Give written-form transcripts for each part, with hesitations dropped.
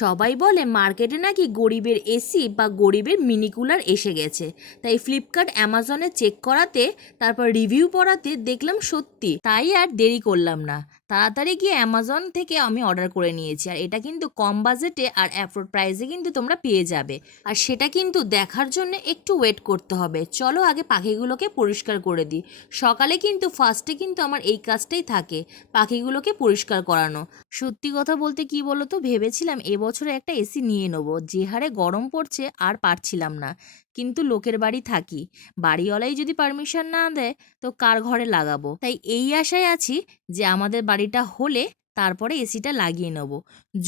সবাই বলে মার্কেটে নাকি গরিবের এসি বা গরিবের মিনি কুলার এসে গেছে। তাই ফ্লিপকার্ট অ্যামাজনে চেক করাতে, তারপর রিভিউ পড়াতে দেখলাম সত্যি। তাই আর দেরি করলাম না, তাড়াতাড়ি গিয়ে অ্যামাজন থেকে আমি অর্ডার করে নিয়েছি। আর এটা কিন্তু কম বাজেটে আর অ্যাফোর্ড প্রাইসে কিন্তু তোমরা পেয়ে যাবে। আর সেটা কিন্তু দেখার জন্য একটু ওয়েট করতে হবে। চলো আগে পাখিগুলোকে পরিষ্কার করে দিই। সকালে কিন্তু ফার্স্টে কিন্তু আমার এই কাজটাই থাকে, পাখিগুলোকে পরিষ্কার করানো। সত্যি কথা বলতে কি বলো তো, ভেবেছিলাম এবছরে একটা এসি নিয়ে নেবো, যে হারে গরম পড়ছে আর পারছিলাম না। কিন্তু লোকের বাড়ি থাকি, বাড়িওয়ালাই যদি পারমিশন না দেয় তো কার ঘরে লাগাবো। তাই এই আশায় আছি যে আমাদের বাড়িটা হলে তারপরে এসিটা লাগিয়ে নেব।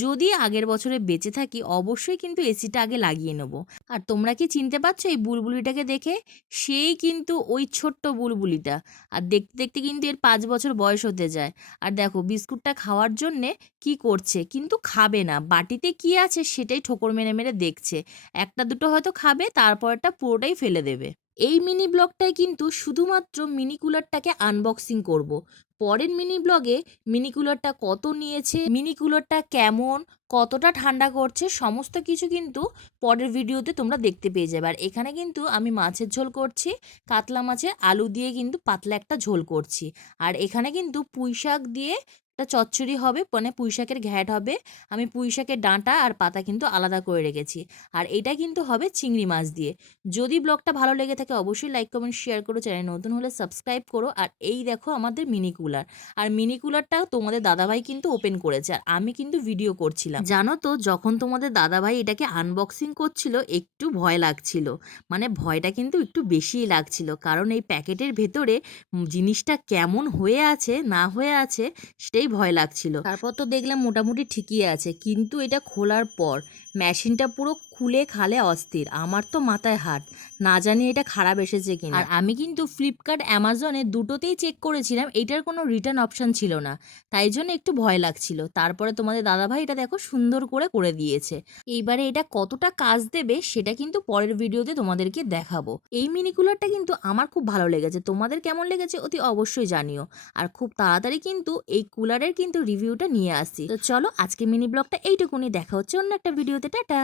যদি আগের বছরে বেঁচে থাকি অবশ্যই কিন্তু এসিটা আগে লাগিয়ে নেব। আর তোমরা কি চিনতে পারছো এই বুলবুলিটাকে দেখে? সেই কিন্তু ওই ছোট্ট বুলবুলিটা। আর দেখতে দেখতে কিন্তু এর 5 বছর বয়স হতে যায়। আর দেখো বিস্কুটটা খাওয়ার জন্যে কি করছে, কিন্তু খাবে না। বাটিতে কি আছে সেটাই ঠোকর মেরে মেরে দেখছে। একটা দুটো হয়তো খাবে, তারপরটা পুরোটাই ফেলে দেবে। এই মিনি ব্লগটায় কিন্তু শুধুমাত্র মিনি কুলারটাকে আনবক্সিং করব। পরের মিনি ব্লগে মিনি কুলারটা কত নিয়েছে, মিনি কুলারটা কেমন, কতটা ঠান্ডা করছে, সমস্ত কিছু কিন্তু পরের ভিডিওতে তোমরা দেখতে পেয়ে যাবে। আর এখানে কিন্তু আমি মাছের ঝোল করছি, কাতলা মাছের আলু দিয়ে কিন্তু পাতলা একটা ঝোল করছি। আর এখানে কিন্তু পুঁই শাক দিয়ে একটা চচ্চড়ি হবে, মানে পুঁই শাকের ঘ্যাট হবে। আমি পুঁই শাকের ডাঁটা আর পাতা কিন্তু আলাদা করে রেখেছি। আর এটা কিন্তু হবে চিংড়ি মাছ দিয়ে। যদি ব্লগটা ভালো লেগে থাকে অবশ্যই লাইক কমেন্ট শেয়ার করো, চ্যানেল নতুন হলে সাবস্ক্রাইব করো। আর এই দেখো আমাদের মিনি কুলার। আর মিনি কুলারটা তোমাদের দাদাভাই কিন্তু ওপেন করেছে আর আমি কিন্তু ভিডিও করছিলাম। জানো তো, যখন তোমাদের দাদাভাই এটাকে আনবক্সিং করছিল একটু ভয় লাগছিল, মানে ভয়টা কিন্তু একটু বেশিই লাগছিল, কারণ এই প্যাকেটের ভেতরে জিনিসটা কেমন হয়ে আছে না হয়ে আছে সেটাই ভয় লাগছিল। তারপর তো দেখলাম মোটামুটি ঠিকই আছে, কিন্তু এটা খোলার পর মেশিনটা পুরো খুলে খালে অস্থির। আমার তো মাথায় হাত, না জানি এটা খারাপ এসেছে কিনা। আর আমি কিন্তু ফ্লিপকার্ট অ্যামাজনে দুটোতেই চেক করেছিলাম, এটার কোনো রিটার্ন অপশান ছিল না, তাই জন্য একটু ভয় লাগছিল। তারপরে তোমাদের দাদাভাই এটা দেখো সুন্দর করে করে দিয়েছে। এইবারে এটা কতটা কাজ দেবে সেটা কিন্তু পরের ভিডিওতে তোমাদেরকে দেখাবো। এই মিনি কুলারটা কিন্তু আমার খুব ভালো লেগেছে, তোমাদের কেমন লেগেছে অতি অবশ্যই জানিও। আর খুব তাড়াতাড়ি কিন্তু এই কুলারের কিন্তু রিভিউটা নিয়ে আসছি। তো চলো আজকে মিনি ব্লগটা এইটুকুনি, দেখা হচ্ছে অন্য একটা ভিডিওতে। টাটা।